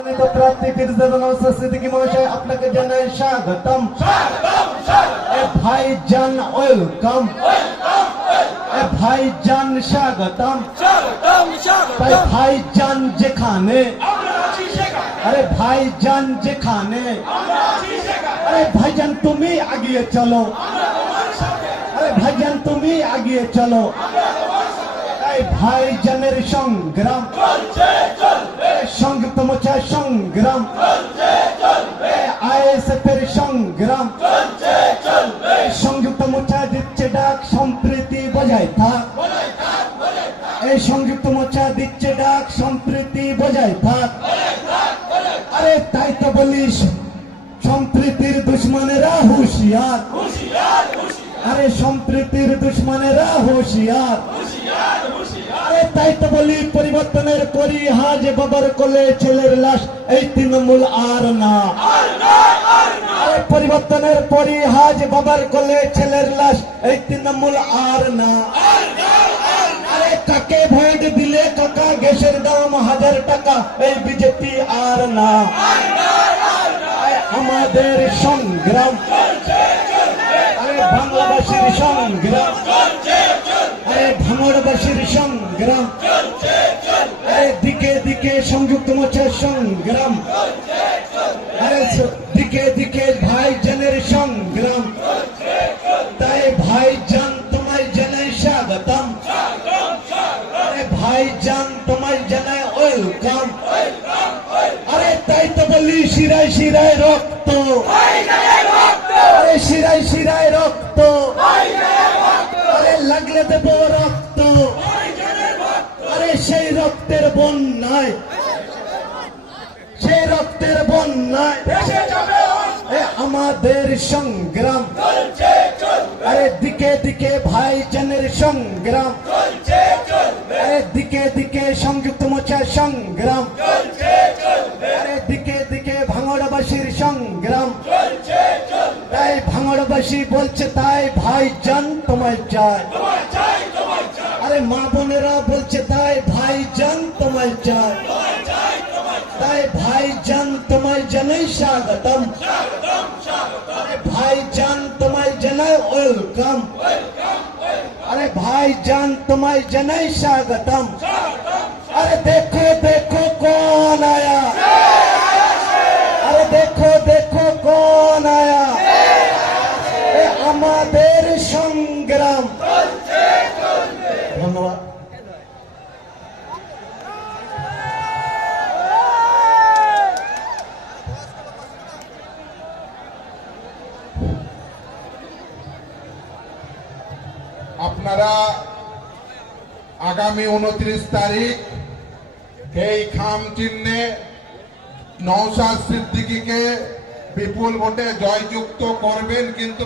प्रार्थी फिरजादा सिद्दीकी মহাশয় আপনাকে জানাই স্বাগতম। ভাইজান ওয়েলকাম, ভাইজান স্বাগতম। ভাইজান যেখানে, আরে ভাইজান যেখানে, আরে ভাইজান তুমি এগিয়ে চলো, আরে ভাইজান তুমি এগিয়ে চলো। ভাইজানের সংগ্রাম, সংযুক্ত মোর্চার সংগ্রাম, আইএসএফের সংগ্রাম, সংযুক্ত মোর্চা দিচ্ছে ডাক সম্প্রীতি বজায় থাক। এই সংযুক্ত মোর্চা দিচ্ছে ডাক সম্প্রীতি বজায় থাক। আরে তাই তো বলিস সম্প্রীতির দুশ্মনেরা হুঁশিয়ার, আরে সম্প্রীতির দুশ্মনেরা হুঁশিয়ার। আরে তাই তো বলি পরিবর্তনের পরিহাজ বাবার কোলে ছেলের লাশ এই তৃণমূল আর না। আরে পরিবর্তনের পরিহাজ বাবার কোলে ছেলের লাশ এই তৃণমূল আর না। আরে কাকে ভোট দিলে কাকা গ্যাসের দাম 1000 টাকা এই বিজেপি আর না। আমাদের সংগ্রাম, আরে বাংলাবাসীর সংগ্রাম, আরে ভাঙড়বাসীর সংগ্রাম, আরে দিকে দিকে সংযুক্ত মোর্চার সংগ্রাম, আরে দিকে দিকে ভাইজানের সংগ্রাম। তাই ভাইজান তোমায় জানাই স্বাগতম, আরে ভাইজান তোমায় জানাই ওয়েলকাম। আরে তাই তো বলি শিরায় শিরায় রক্ত, আরে শিরায় শিরায় রক্ত, আরে লাগলে দেব রক্ত। আরে সেই রক্তের বন্যায়, সেই রক্তের বন্যায় আমাদের সংগ্রাম। আরে দিকে দিকে ভাইজানের সংগ্রাম, আরে দিকে দিকে সংযুক্ত মোর্চার সংগ্রাম, আরে দিকে দিকে ভাঙড়বাসীর সংগ্রাম। তাই ভাঙড়বাসী বলছে তাই ভাইজান তোমায় চাই, আরে মা বোনেরা বলছে তাই ভাইজান তোমায় চাই। তাই ভাইজান তোমায় জানাই স্বাগতম, আরে ভাইজান তোমায় জানাই ওয়েলকাম, আরে ভাইজান তোমায় জানাই স্বাগতম। अरे देखो देखो कौन आया, अरे देखो देखो कौन आया, আমাদের সংগ্রাম। ধন্যবাদ। আপনারা আগামী 29 তারিখ এই খাম চিহ্নে নওশাদ সিদ্দিকীকে বিপুল ভোটে জয়যুক্ত করবেন, কিন্তু